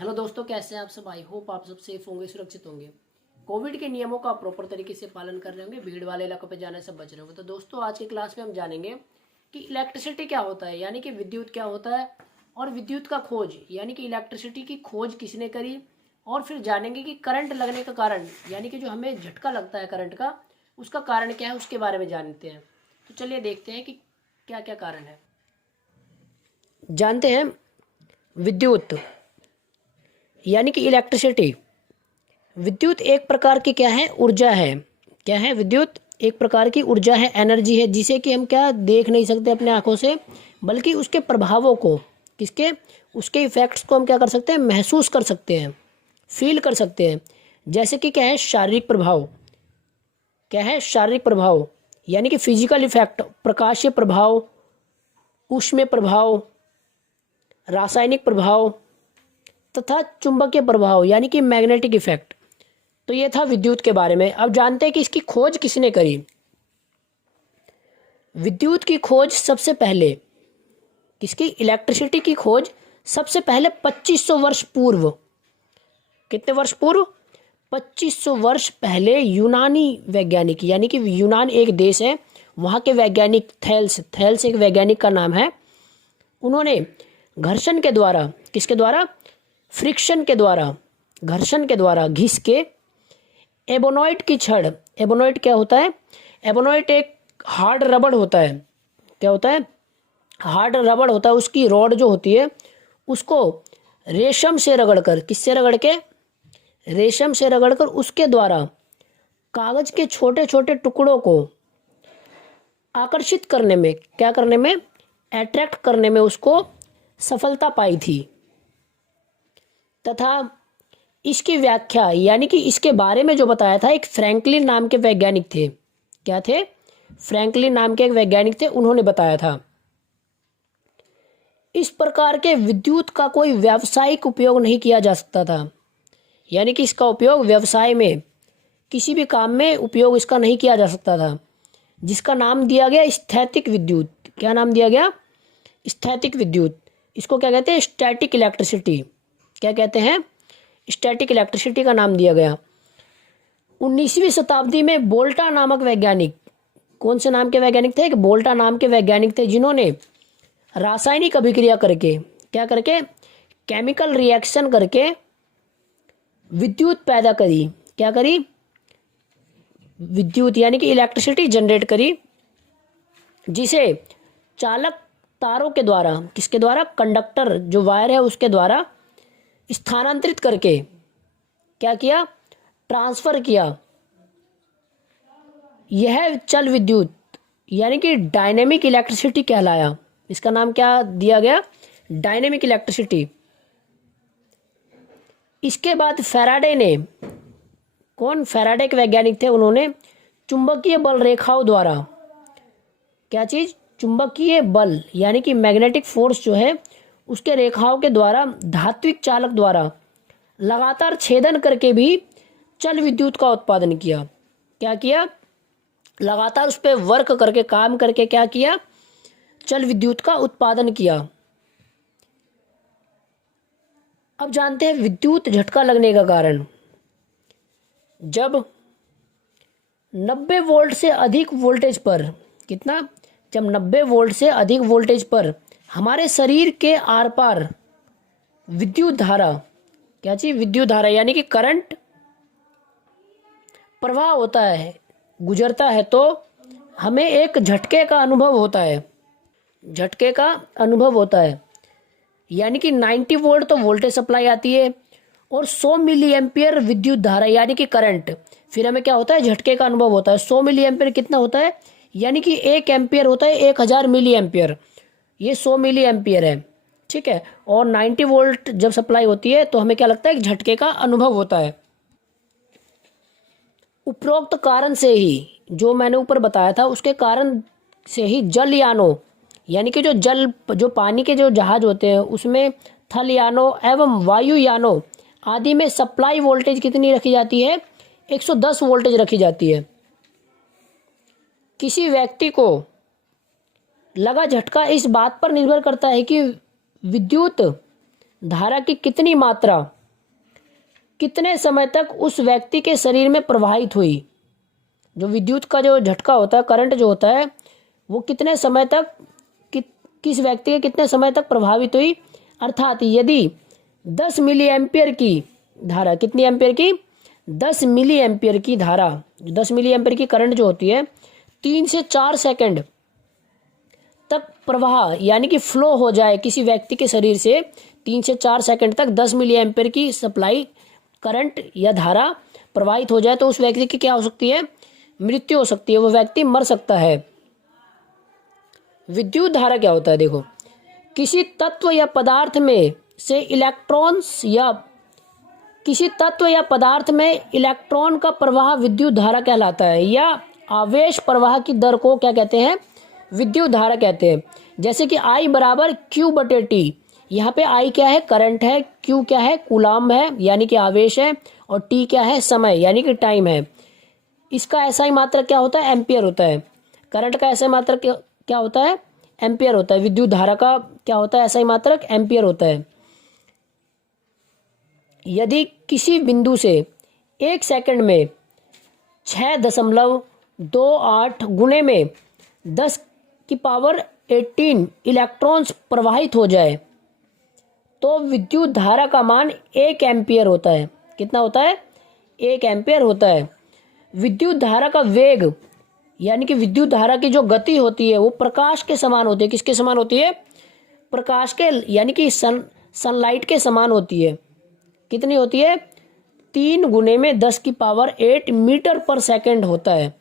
Hello दोस्तों, कैसे हैं आप सब। आई होप आप सब सेफ होंगे, सुरक्षित होंगे, कोविड के नियमों का प्रॉपर तरीके से पालन कर रहे होंगे, भीड़ वाले इलाकों पे जाने से बच रहे होंगे। तो दोस्तों, आज की क्लास में हम जानेंगे कि इलेक्ट्रिसिटी क्या होता है, यानी कि विद्युत क्या होता है, और विद्युत का खोज यानी कि इलेक्ट्रिसिटी की खोज किसने करी, और फिर जानेंगे कि करंट लगने का कारण यानी कि जो हमें झटका लगता है करंट का, उसका कारण क्या है, उसके बारे में जानते हैं। तो चलिए देखते हैं कि क्या क्या कारण है। जानते हैं, विद्युत यानी कि इलेक्ट्रिसिटी। विद्युत एक प्रकार की क्या है, ऊर्जा है। क्या है विद्युत? एक प्रकार की ऊर्जा है, एनर्जी है, जिसे कि हम क्या देख नहीं सकते अपने आंखों से, बल्कि उसके प्रभावों को, किसके, उसके इफेक्ट्स को हम क्या कर सकते हैं, महसूस कर सकते हैं, फील कर सकते हैं। जैसे कि क्या है, शारीरिक प्रभाव। क्या है, शारीरिक प्रभाव यानी कि फिजिकल इफेक्ट, प्रकाशीय प्रभाव, ऊष्मीय प्रभाव, रासायनिक प्रभाव तथा चुंबकीय प्रभाव यानी कि मैग्नेटिक इफेक्ट। तो ये था विद्युत के बारे में। अब जानते हैं कि इसकी खोज किसने करी। विद्युत की खोज सबसे पहले, किसकी, इलेक्ट्रिसिटी की खोज सबसे पहले 2500 वर्ष पूर्व। कितने वर्ष पूर्व? 2500 वर्ष पहले यूनानी वैज्ञानिक, यानी कि यूनान एक देश है, वहां के वैज्ञानिक थेल्स, थेल्स एक वैज्ञानिक का नाम है। उन्होंने घर्षण के द्वारा, किसके द्वारा, फ्रिक्शन के द्वारा, घर्षण के द्वारा घिस के एबोनॉइट की छड़, एबोनॉइट क्या होता है, एबोनॉइट एक हार्ड रबड़ होता है। क्या होता है? हार्ड रबड़ होता है। उसकी रॉड जो होती है उसको रेशम से रगड़कर, किससे रगड़ के, रेशम से रगड़कर उसके द्वारा कागज के छोटे छोटे टुकड़ों को आकर्षित करने में, क्या करने में, अट्रैक्ट करने में उसको सफलता पाई थी। तथा इसकी व्याख्या यानी कि इसके बारे में जो बताया था, एक फ्रैंकलिन नाम के वैज्ञानिक थे। क्या थे? फ्रैंकलिन नाम के एक वैज्ञानिक थे, उन्होंने बताया था। इस प्रकार के विद्युत का कोई व्यावसायिक उपयोग नहीं किया जा सकता था, यानी कि इसका उपयोग व्यवसाय में, किसी भी काम में उपयोग इसका नहीं किया जा सकता था, जिसका नाम दिया गया स्थैतिक विद्युत। क्या नाम दिया गया? स्थैतिक विद्युत। इसको क्या कहते हैं? Static electricity. क्या कहते हैं? स्टैटिक इलेक्ट्रिसिटी का नाम दिया गया। 19वीं शताब्दी में बोल्टा नामक वैज्ञानिक, कौन से नाम के वैज्ञानिक थे? बोल्टा नाम के वैज्ञानिक थे, जिन्होंने रासायनिक अभिक्रिया करके, क्या करके, केमिकल रिएक्शन करके विद्युत पैदा करी। क्या करी? विद्युत यानी कि इलेक्ट्रिसिटी जनरेट करी, जिसे चालक तारों के द्वारा, किसके द्वारा, कंडक्टर जो वायर है उसके द्वारा स्थानांतरित करके क्या किया, ट्रांसफर किया। यह चल विद्युत यानी कि डायनेमिक इलेक्ट्रिसिटी कहलाया। इसका नाम क्या दिया गया? Dynamic electricity. इसके बाद फैराडे ने, कौन, फैराडे के वैज्ञानिक थे, उन्होंने चुंबकीय बल रेखाओं द्वारा, क्या चीज, चुंबकीय बल यानी कि मैग्नेटिक फोर्स जो है उसके रेखाओं के द्वारा, धात्विक चालक द्वारा लगातार छेदन करके भी चल विद्युत का उत्पादन किया। क्या किया? लगातार उस पर वर्क करके, काम करके क्या किया, चल विद्युत का उत्पादन किया। अब जानते हैं विद्युत झटका लगने का कारण। जब 90 वोल्ट से अधिक वोल्टेज पर, कितना, जब 90 वोल्ट से अधिक वोल्टेज पर हमारे शरीर के आर पार विद्युत धारा, क्या चीज, विद्युत धारा यानी कि करंट प्रवाह होता है, गुजरता है, तो हमें एक झटके का अनुभव होता है। झटके का अनुभव होता है, यानी कि 90 वोल्ट तो वोल्टेज सप्लाई आती है, और 100 मिली एम्पियर विद्युत धारा यानी कि करंट, फिर हमें क्या होता है, झटके का अनुभव होता है। 100 मिली एम्पियर कितना होता है, यानी कि 1 एम्पियर होता है 1000 मिली एम्पियर, ये 100 मिली एम्पियर है, ठीक है। और 90 वोल्ट जब सप्लाई होती है तो हमें क्या लगता है, एक झटके का अनुभव होता है। उपरोक्त कारण से ही, जो मैंने ऊपर बताया था उसके कारण से ही जल यानों यानी कि जो जल, जो पानी के जो जहाज होते हैं उसमें थल यानों एवं वायु यानों आदि में सप्लाई वोल्टेज कितनी रखी जाती है, 110 वोल्टेज रखी जाती है। किसी व्यक्ति को लगा झटका इस बात पर निर्भर करता है कि विद्युत धारा की कितनी मात्रा कितने समय तक उस व्यक्ति के शरीर में प्रवाहित हुई। जो विद्युत का जो झटका होता है, करंट जो होता है, वो कितने समय तक किस व्यक्ति के कितने समय तक प्रभावित हुई। अर्थात यदि 10 मिली एम्पियर की धारा, कितनी एम्पियर की, 10 मिली एम्पियर की धारा, 10 मिली एम्पियर की करंट जो होती है 3 से 4 सेकंड तक प्रवाह यानी कि फ्लो हो जाए किसी व्यक्ति के शरीर से, 3 से 4 सेकंड तक 10 मिली एम्पियर की सप्लाई करंट या धारा प्रवाहित हो जाए, तो उस व्यक्ति की क्या हो सकती है, मृत्यु हो सकती है, वो व्यक्ति मर सकता है। विद्युत धारा क्या होता है, देखो, किसी तत्व या पदार्थ में से इलेक्ट्रॉन्स या किसी तत्व या पदार्थ में इलेक्ट्रॉन का प्रवाह विद्युत धारा कहलाता है, या आवेश प्रवाह की दर को क्या कहते हैं, विद्युत धारा कहते हैं। जैसे कि I बराबर Q/T, यहाँ पे I क्या है, करंट है, Q क्या है, कूलाम्ब है यानी कि आवेश है, और T क्या है, समय यानी कि टाइम है। इसका SI मात्रक क्या होता है, एम्पियर होता है। करंट का SI मात्रक क्या होता है, एम्पियर होता है। विद्युत धारा का क्या होता है, SI मात्रक एम्पियर होता है। यदि किसी बिंदु से 1 सेकंड में 6.28 गुणे में 10⁻18 इलेक्ट्रॉन्स प्रवाहित हो जाए, तो विद्युत धारा का मान 1 एम्पियर होता है। कितना होता है, 1 एम्पियर होता है। विद्युत धारा का वेग यानी कि विद्युत धारा की जो गति होती है वो प्रकाश के समान होती है। किसके समान होती है, प्रकाश के यानी कि सनलाइट के समान होती है। कितनी होती है, 3 गुने में 10⁸ मीटर पर सेकंड होता है।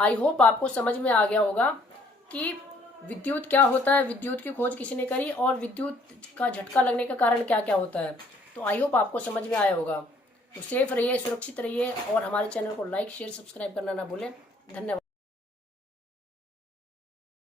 आई होप आपको समझ में आ गया होगा कि विद्युत क्या होता है, विद्युत की खोज किसने करी, और विद्युत का झटका लगने का कारण क्या क्या होता है। तो आई होप आपको समझ में आया होगा। तो सेफ रहिए, सुरक्षित रहिए, और हमारे चैनल को लाइक शेयर सब्सक्राइब करना ना भूलें। धन्यवाद।